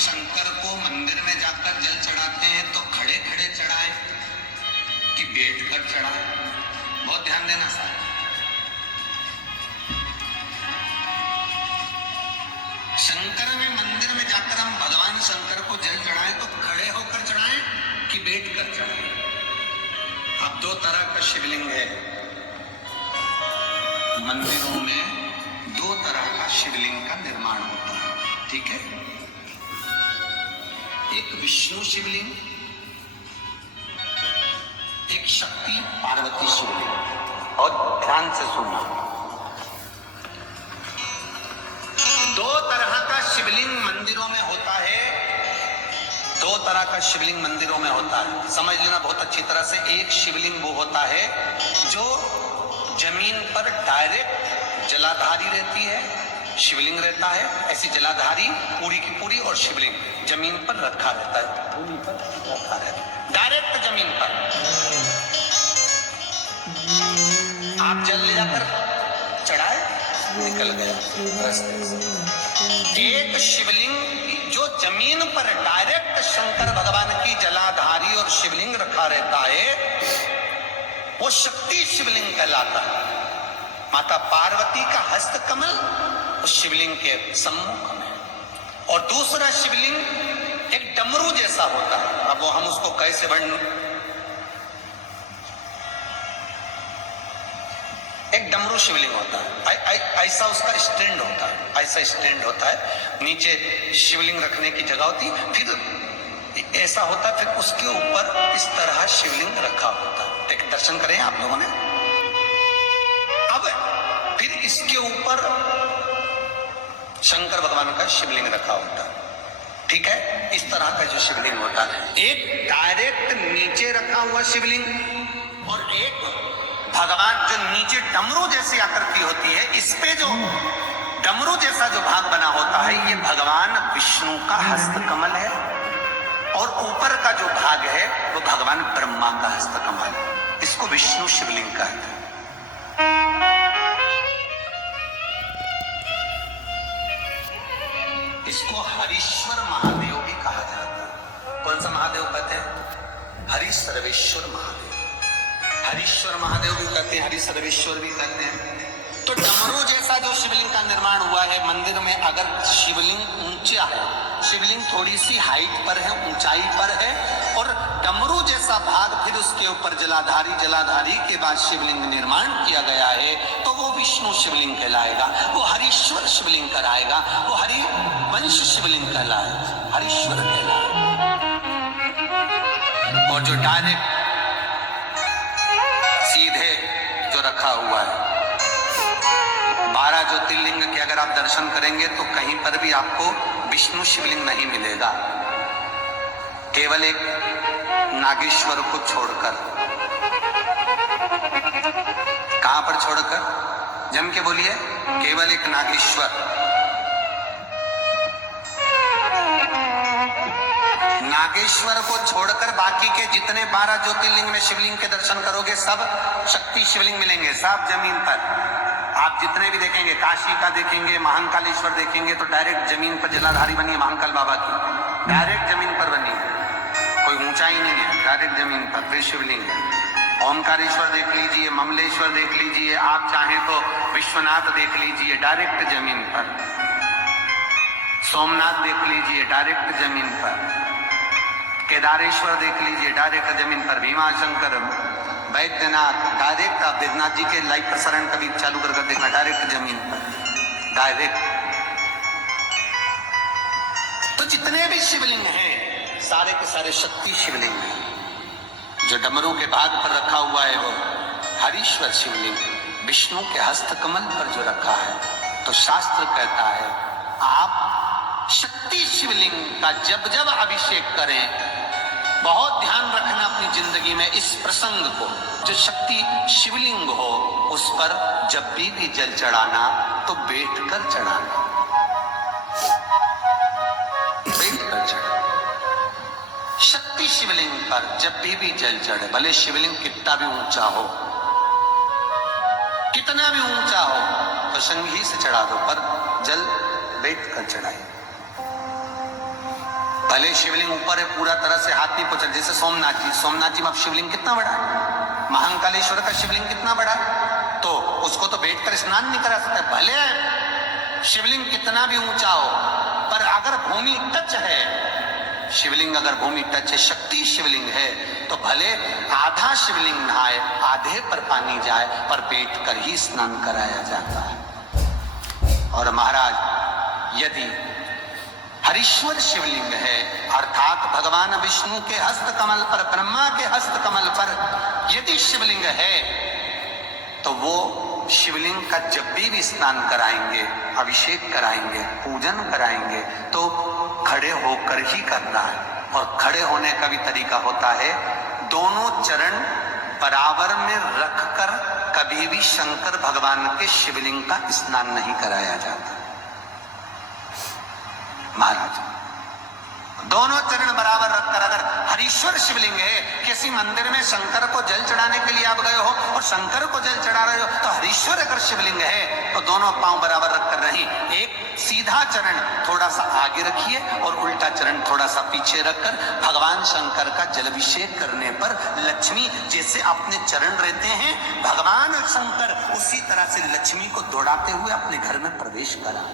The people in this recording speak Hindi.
शंकर को मंदिर में जाकर जल चढ़ाते हैं तो खड़े खड़े चढ़ाए कि बैठकर चढ़ाए? बहुत ध्यान देना साहब। शंकर में मंदिर में जाकर हम भगवान शंकर को जल चढ़ाएं तो खड़े होकर चढ़ाएं कि बैठकर चढ़ाएं? अब दो तरह का शिवलिंग है मंदिरों में, दो तरह का शिवलिंग का निर्माण होता है, ठीक है? एक विष्णु शिवलिंग, एक शक्ति पार्वती शिवलिंग। और ध्यान से सुनना, दो तरह का शिवलिंग मंदिरों में होता है, दो तरह का शिवलिंग मंदिरों में होता है, समझ लेना बहुत अच्छी तरह से। एक शिवलिंग वो होता है जो जमीन पर डायरेक्ट जलाधारी रहती है, शिवलिंग रहता है, ऐसी जलाधारी पूरी की पूरी, और शिवलिंग जमीन पर रखा रहता है, भूमि पर रखा रहता है, डायरेक्ट जमीन पर। आप जल ले जाकर चढ़ाए, निकल गया रास्ते से। एक शिवलिंग जो जमीन पर डायरेक्ट शंकर भगवान की जलाधारी और शिवलिंग रखा रहता है वो शक्ति शिवलिंग कहलाता है। माता पार्वती का हस्त कमल उस शिवलिंग के सम्मुख में। और दूसरा शिवलिंग एक डमरू जैसा होता है। अब वो हम उसको कैसे वर्णन, एक डमरू शिवलिंग होता है, ऐसा उसका स्टैंड होता है, ऐसा स्टैंड होता है, नीचे शिवलिंग रखने की जगह होती, फिर ऐसा होता है, फिर उसके ऊपर इस तरह शिवलिंग रखा होता है। एक दर्शन करें आप लोगों ने। अब फिर इसके ऊपर शंकर भगवान का शिवलिंग रखा होता है, ठीक है? इस तरह का जो शिवलिंग होता है, एक डायरेक्ट नीचे रखा हुआ शिवलिंग और एक भगवान जो नीचे डमरू जैसी आकृति होती है, इस पे जो डमरू जैसा जो भाग बना होता है ये भगवान विष्णु का हस्त कमल है, और ऊपर का जो भाग है वो भगवान ब्रह्मा का हस्त कमल है। इसको विष्णु शिवलिंग कहते हैं। इसको हरीश्वर महादेव भी कहा जाता है। कौन सा महादेव कहते हैं? हरि सर्वेश्वर महादेव। हरीश्वर महादेव भी कहते हैं, हरि सर्वेश्वर भी कहते हैं। तो डमरू जैसा जो शिवलिंग का निर्माण हुआ है मंदिर में, अगर शिवलिंग ऊंचा है, शिवलिंग थोड़ी सी हाइट पर है, ऊंचाई पर है, और डमरू जैसा भाग फिर उसके ऊपर जलाधारी के बाद शिवलिंग निर्माण किया गया है, तो वो विष्णु शिवलिंग कहलाएगा, वो हरीश्वर शिवलिंग कहलाएगा, वो हरि वंश शिवलिंग कहलाएगा, हरीश्वर कहलाएगा। और जो डायरेक्ट सीधे जो रखा हुआ है, 12 ज्योतिर्लिंग के अगर आप दर्शन करेंगे तो कहीं पर भी आपको विष्णु शिवलिंग नहीं मिलेगा, केवल एक नागेश्वर को छोड़कर। कहां पर छोड़कर? जम के बोलिए, केवल एक नागेश्वर। नागेश्वर को छोड़कर बाकी के जितने 12 ज्योतिर्लिंग में शिवलिंग के दर्शन करोगे सब शक्ति शिवलिंग मिलेंगे, सब जमीन पर। आप जितने भी देखेंगे, काशी का देखेंगे, महाकालेश्वर देखेंगे तो डायरेक्ट जमीन पर जलाधारी बनी है, महाकाल बाबा की डायरेक्ट जमीन पर बनी है, कोई ऊंचाई नहीं है, डायरेक्ट जमीन पर फिर शिवलिंग है। ओमकारेश्वर देख लीजिए, ममलेश्वर देख लीजिए, आप चाहें तो विश्वनाथ देख लीजिए, डायरेक्ट जमीन पर। सोमनाथ देख लीजिए, डायरेक्ट जमीन पर। केदारेश्वर देख लीजिए, डायरेक्ट जमीन पर। भीमाशंकर, वैद्यनाथ, डायरेक्ट। आप वेदनाथ जी के लाइव प्रसारण कभी चालू कर देखना, डायरेक्ट जमीन पर, डायरेक्ट। तो जितने भी शिवलिंग हैं सारे के सारे शक्ति शिवलिंग हैं। जो डमरू के भाग पर रखा हुआ है वो हरीश्वर शिवलिंग, विष्णु के हस्त कमल पर जो रखा है, तो शास्त्र कहता है आप शक्ति शिवलिंग का जब जब अभिषेक करें, बहुत ध्यान रखना अपनी जिंदगी में इस प्रसंग को, जो शक्ति शिवलिंग हो उस पर जब भी जल चढ़ाना तो बैठकर चढ़ाना, बैठकर चढ़ाना। शक्ति शिवलिंग पर जब भी जल चढ़े, भले शिवलिंग कितना भी ऊंचा हो, कितना भी ऊंचा हो, तो संगी से चढ़ा दो, पर जल बैठकर चढ़ाए। भले शिवलिंग ऊपर है पूरा तरह से हाथ नहीं पहुंचा, जैसे सोमनाथ जी में अब शिवलिंग कितना बड़ा है, महाकालेश्वर का शिवलिंग कितना बड़ा है, तो उसको तो बैठकर स्नान नहीं करा सकते। भले शिवलिंग कितना भी ऊंचा हो, पर अगर भूमि टच है, शिवलिंग अगर भूमि टच है, शक्ति शिवलिंग है, तो भले आधा शिवलिंग नहाए, आधे पर पानी जाए, पर बैठ कर ही स्नान कराया जाता है। और महाराज यदि हरीश्वर शिवलिंग है, अर्थात भगवान विष्णु के हस्त कमल पर, ब्रह्मा के हस्त कमल पर यदि शिवलिंग है, तो वो शिवलिंग का जब भी स्नान कराएंगे, अभिषेक कराएंगे, पूजन कराएंगे, तो खड़े होकर ही करना है। और खड़े होने का भी तरीका होता है, दोनों चरण बराबर में रखकर कभी भी शंकर भगवान के शिवलिंग का स्नान नहीं कराया जाता। महाराज दोनों चरण बराबर रखकर, अगर हरीश्वर शिवलिंग है, किसी मंदिर में शंकर को जल चढ़ाने के लिए आप गए हो और शंकर को जल चढ़ा रहे हो, तो हरीश्वर अगर शिवलिंग है तो दोनों पांव बराबर रखकर नहीं, एक सीधा चरण थोड़ा सा आगे रखिए और उल्टा चरण थोड़ा सा पीछे रखकर भगवान शंकर का जलाभिषेक करने पर लक्ष्मी जैसे अपने चरण रहते हैं, भगवान शंकर उसी तरह से लक्ष्मी को दौड़ाते हुए अपने घर में प्रवेश करा।